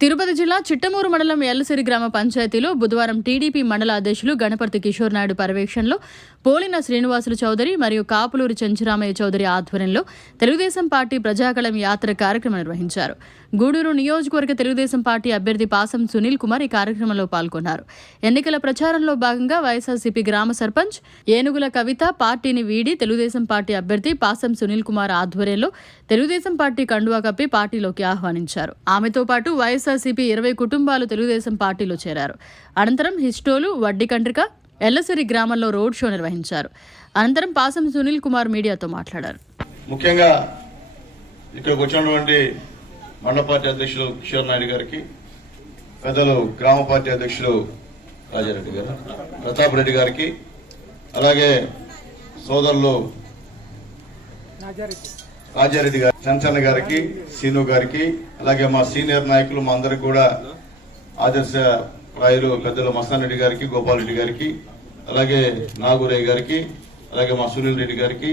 తిరుపతి జిల్లా చిట్టమూరు మండలం ఎల్లసిరి గ్రామ పంచాయతీలో బుధవారం టీడీపీ మండల అధ్యక్షులు గణపతి కిషోర్ నాయుడు పర్యవేక్షణలో పోలిన శ్రీనివాసులు చౌదరి మరియు కాపులూరి చెంచురామయ్య చౌదరి ఆధ్వర్యంలో తెలుగుదేశం పార్టీ ప్రజాకళం యాత్ర కార్యక్రమం నిర్వహించారు. గూడూరు నియోజకవర్గ తెలుగుదేశం పార్టీ అభ్యర్థి పాసం సునీల్ కుమార్ ఈ కార్యక్రమంలో పాల్గొన్నారు. ఎన్నికల ప్రచారంలో భాగంగా వైఎస్ఆర్సీపీ గ్రామ సర్పంచ్ ఏనుగుల కవిత పార్టీని వీడి తెలుగుదేశం పార్టీ అభ్యర్థి పాసం సునీల్ కుమార్ ఆధ్వర్యంలో తెలుగుదేశం పార్టీ కండువా కప్పి పార్టీలోకి ఆహ్వానించారు. ఆమెతో పాటు వైఎస్ఆర్సీపీ ఇరవై కుటుంబాలు తెలుగుదేశం పార్టీలో చేరారు. అనంతరం హిస్టోలు వడ్డీ కండ్రిక ఎల్లసిరి గ్రామంలో రోడ్ షో నిర్వహించారు. అనంతరం పాసం సునీల్ కుమార్ మీడియాతో మాట్లాడారు. ముఖ్యంగా ఇక్కడికి వచ్చినటువంటి మండల పార్టీ అధ్యక్షులు కిషోర్ నాయుడు గారికి పెద్దలు గ్రామ పార్టీ అధ్యక్షులు రాజారెడ్డి గారు ప్రతాప్ రెడ్డి గారికి అలాగే సోదరులు రాజారెడ్డి గారు చంచన్న గారికి సీను గారికి అలాగే మా సీనియర్ నాయకులు మా అందరికి కూడా ఆదర్శ రాయలు పెద్దలు మస్తాన్ రెడ్డి గారికి గోపాల్ రెడ్డి గారికి అలాగే నాగురయ్య గారికి అలాగే మా సునీల్ రెడ్డి గారికి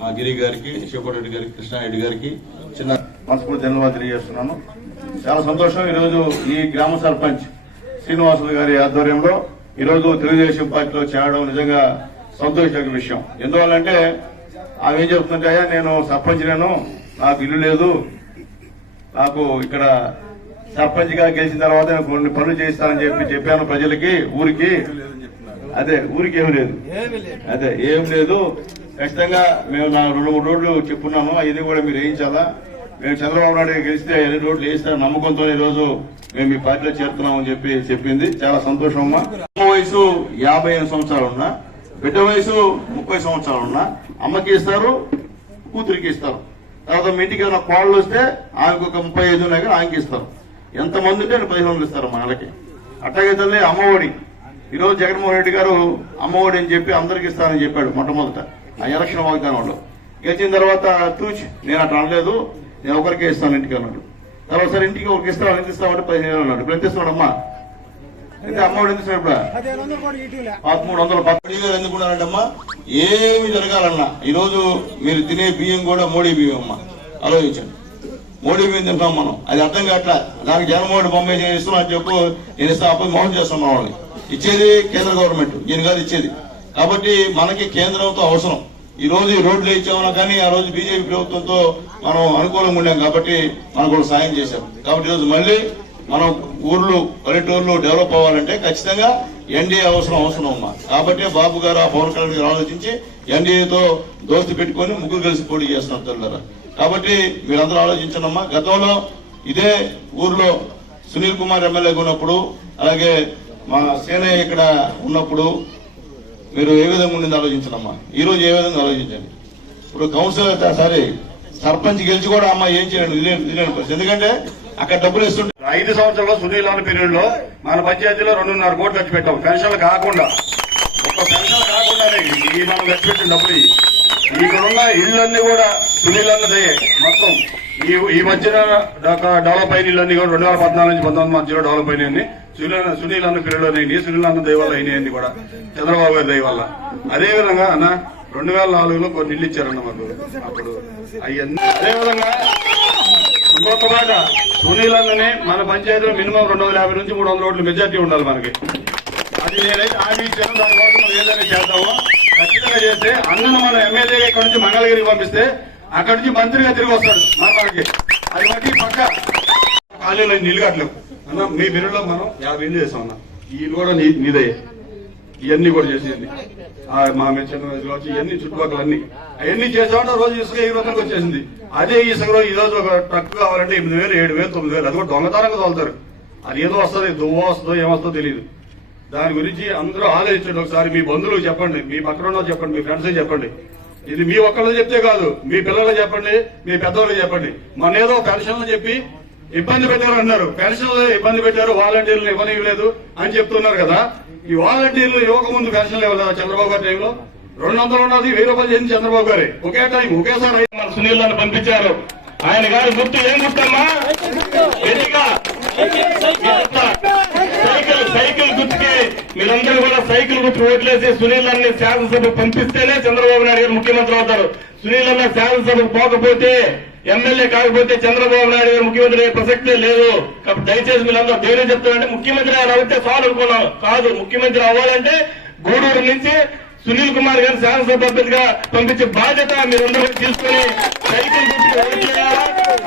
మా గిరి గారికి శివపట్ రెడ్డి గారికి కృష్ణారెడ్డి గారికి చిన్న మనస్ఫూర్తి ధన్యవాదాలు తెలియజేస్తున్నాను. చాలా సంతోషం ఈరోజు ఈ గ్రామ సర్పంచ్ శ్రీనివాసులు గారి ఆధ్వర్యంలో ఈరోజు తెలుగుదేశం పార్టీలో చేరడం నిజంగా సంతోషక విషయం. ఎందువల్లంటే ఆమె ఏం చెప్తుంటే అయ్యా నేను సర్పంచ్ నేను నాకు ఇల్లు లేదు. నాకు ఇక్కడ సర్పంచ్గా గెలిచిన తర్వాత నేను కొన్ని పనులు చేస్తానని చెప్పి చెప్పాను ప్రజలకి ఊరికి. అదే ఊరికి ఏం లేదు. అదే ఏం లేదు. ఖచ్చితంగా మేము నా రెండు మూడు రోడ్లు చెప్పున్నాము ఇది కూడా మీరు వేయించాలా? మేము చంద్రబాబు నాయుడు గారు గెలిస్తే ఎన్ని రోడ్లు వేయిస్తారని నమ్మకంతో ఈ రోజు మేము మీ పార్టీలో చేరుతున్నామని చెప్పి చెప్పింది. చాలా సంతోషం అమ్మా. అమ్మ వయసు యాభై ఎనిమిది సంవత్సరాలు ఉన్నా బిడ్డ వయసు ముప్పై సంవత్సరాలు ఉన్నా అమ్మకి ఇస్తారు కూతురికి ఇస్తారు తర్వాత మీ ఇంటికి ఏమైనా కోళ్ళు వస్తే ఆమెకు ఒక ముప్పై ఐదు ఉన్నాయి కానీ ఆమెకి ఇస్తారు. ఎంతమంది ఉంటే పదిహేను వందలు ఇస్తారు మా నెలకి. అట్లాగే తల్లి అమ్మఒడి. ఈరోజు జగన్మోహన్ రెడ్డి గారు అమ్మఒడి అని చెప్పి అందరికి ఇస్తానని చెప్పాడు మొట్టమొదట. ఆ ఎలక్షన్ వాగ్దానంలో. గెలిచిన తర్వాత తూచి నేను అట్లా అనలేదు నేను ఒకరికే ఇస్తాను ఇంటికి అన్నాడు. తర్వాత సరే ఇంటికి ఒకరికి ఇస్తాను ఎంత ఇస్తామంటే పదిహేను అన్నాడు. ఇప్పుడు ఎంత ఇస్తున్నాడమ్మా? అయితే అమ్మఒడి ఇప్పుడు? పదమూడు వందల పది గారు ఎందుకున్నారంటమ్మా ఏమి జరగాలన్నా ఈ రోజు మీరు తినే బియ్యం కూడా మోడీ బియ్యం అమ్మా. ఆలోచించండి. మోడీ బియ్యం తింటాం మనం. అది అర్థం కావట్లా? దానికి జగన్మోహన్ బొమ్మాయి నేను ఇస్తున్నా అని చెప్పు నేను ఇస్తా అప్పుడు మోహన్ చేస్తాం మన వాళ్ళని ఇచ్చేది కేంద్ర గవర్నమెంట్. ఈయన కాదు ఇచ్చేది. కాబట్టి మనకి కేంద్రంతో అవసరం. ఈ రోజు ఈ రోడ్లు ఇచ్చామన్నా కానీ ఆ రోజు బీజేపీ ప్రభుత్వంతో మనం అనుకూలంగా ఉండాం కాబట్టి మనకు కూడా సాయం చేశాం కాబట్టి ఈ రోజు మళ్ళీ మనం ఊర్లు పల్లెటూర్లు డెవలప్ అవ్వాలంటే ఖచ్చితంగా ఎన్డీఏ అవసరం అవసరం అమ్మా కాబట్టి బాబు గారు ఆ పవన్ కళ్యాణ్ గారు ఆలోచించి ఎన్డీఏతో దోస్తు పెట్టుకొని ముగ్గురు కలిసి పోటీ చేస్తున్నారు తల్లారా. కాబట్టి మీరందరూ ఆలోచించండమ్మా గతంలో ఇదే ఊర్లో సునీల్ కుమార్ ఎమ్మెల్యేగా ఉన్నప్పుడు అలాగే మా సేనయ్య ఇక్కడ ఉన్నప్పుడు మీరు ఏ విధంగా ఉండింది ఆలోచించడమ్మా ఈ రోజు ఏ విధంగా ఆలోచించండి? ఇప్పుడు కౌన్సిలర్ సారీ సర్పంచ్ గెలిచి కూడా అమ్మ ఏం చేయండి ఎందుకంటే అక్కడ డబ్బులు ఇస్తుండే ఐదు సంవత్సరాల్లో సునీల్ అన్న పీరియడ్లో మన పంచాయతీలో రెండున్నర కోట్లు ఖర్చు పెట్టాం. పెన్షన్లు కాకుండా. ఒక్క పెన్షన్ కాకుండానే ఈ మనం ఖర్చు పెట్టిన డబ్బులు ఇక్కడున్న ఇళ్ళన్నీ కూడా సునీల్ అన్నదే మొత్తం ఈ ఈ మధ్యన డెవలప్ అయిన ఇళ్ళన్నీ కూడా రెండు వేల పద్నాలుగు నుంచి పంతొమ్మిది మధ్యలో డెవలప్ అయినాయి సునీల్ సునీల్ అన్న పీరియడ్లో అయినాయి. సునీల్ అన్న దయ అయినాయి కూడా. చంద్రబాబు గారి దయవల్ల. అదేవిధంగా అదే విధంగా అన్న రెండు వేల నాలుగులో కొన్ని ఇల్లు ఇచ్చారన్న మాకు అప్పుడు. అవన్నీ అదేవిధంగా ఇంకొక మాట సునీల్ అన్ననే మన పంచాయతీలో మినిమం రెండు వందల యాభై నుంచి మూడు వందల ఓట్ల మెజార్టీ ఉండాలి మనకి. అది నేనైతే హామీ ఇచ్చాను దానికోసం మనం ఏదైనా చేద్దామో. ఖచ్చితంగా చేస్తే అన్నను మన ఎమ్మెల్యేగా ఇక్కడ నుంచి మంగళగిరికి పంపిస్తే అక్కడి నుంచి మంత్రిగా తిరిగి వస్తాడు మన మనకి అది మట్టి పక్క ఖాళీలో నీళ్ళు కట్టలేవు. అన్న మీ బిల్లులో మనం యాభై ఇల్లు చేస్తాం అన్న. ఈ ఇల్లు కూడా నీ నీదే. ఇవన్నీ కూడా చేసేది. మా మెచ్చిన వచ్చి ఇవన్నీ చుట్టుపక్కల అన్ని అవన్నీ చేసామంటే రోజు ఇసుక ఈ రూపాయలకు వచ్చేసింది. అదే ఇసుకలో ఈ రోజు ఒక ట్రక్ కావాలంటే ఎనిమిది వేలు ఏడు వేలు తొమ్మిది వేలు అది కూడా దొంగతనంగా తోలుతారు. అది ఏదో వస్తుంది దువ్వ వస్తుందో ఏమొస్తుందో తెలియదు దాని గురించి అందరూ ఆలోచించండి ఒకసారి మీ బంధువులకు చెప్పండి మీ పక్కన చెప్పండి మీ ఫ్రెండ్స్ చెప్పండి. ఇది మీ ఒక్కళ్ళు చెప్తే కాదు మీ పిల్లలు చెప్పండి మీ పెద్దవాళ్ళు చెప్పండి. మన ఏదో పెన్షన్లు చెప్పి ఇబ్బంది పెట్టారు అన్నారు. పెన్షన్లు ఇబ్బంది పెట్టారు వాలంటీర్లు ఇవ్వనివ్వలేదు అని చెప్తున్నారు కదా. ఈ వాలంటీర్లు ఇవ్వక ముందు పెన్షన్లు ఇవ్వలేదా చంద్రబాబు గారి టైంలో? రెండు వందలు ఉన్నది వెయ్యి రూపాయలు చేసింది చంద్రబాబు గారి. ఒకే టైం ఒకేసారి మన సునీల్ అని పంపించారు. ఆయన గారి గుర్తు ఏం గుర్తమ్మా? సైకిల్ సైకిల్ గుర్తుకి. మీరందరూ కూడా సైకిల్ గుర్తు ఓట్లేసి సునీల్ అన్ని శాసనసభ పంపిస్తేనే చంద్రబాబు నాయుడు గారు ముఖ్యమంత్రి అవుతారు. సునీల్ అన్న శాసనసభకు పోకపోతే ఎమ్మెల్యే కాకపోతే చంద్రబాబు నాయుడు గారు ముఖ్యమంత్రి అయ్యే ప్రసక్తే లేదు. దయచేసి మీరందరూ దేవుడే చెప్తారంటే ముఖ్యమంత్రి ఆయన అవుతే చాలు అనుకున్నాం కాదు. ముఖ్యమంత్రి అవ్వాలంటే గూడూరు నుంచి సునీల్ కుమార్ గారు శాసనసభ అభ్యర్థిగా పంపించే బాధ్యత మీరందరూ తీసుకుని సైకిల్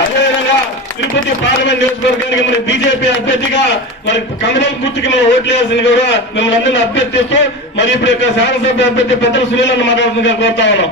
అదేవిధంగా తిరుపతి పార్లమెంట్ నియోజకవర్గానికి మరి బీజేపీ అభ్యర్థిగా మరి కమలం గుర్తుకి మనం ఓట్లు వేయాల్సింది కూడా మిమ్మల్ని అందరినీ అభ్యర్థిస్తూ మరి ఇప్పుడు యొక్క శాసనసభ అభ్యర్థి పెద్దలు సునీల్ అన్న మాట్లాడుతుందిగా కోరుతా ఉన్నాం.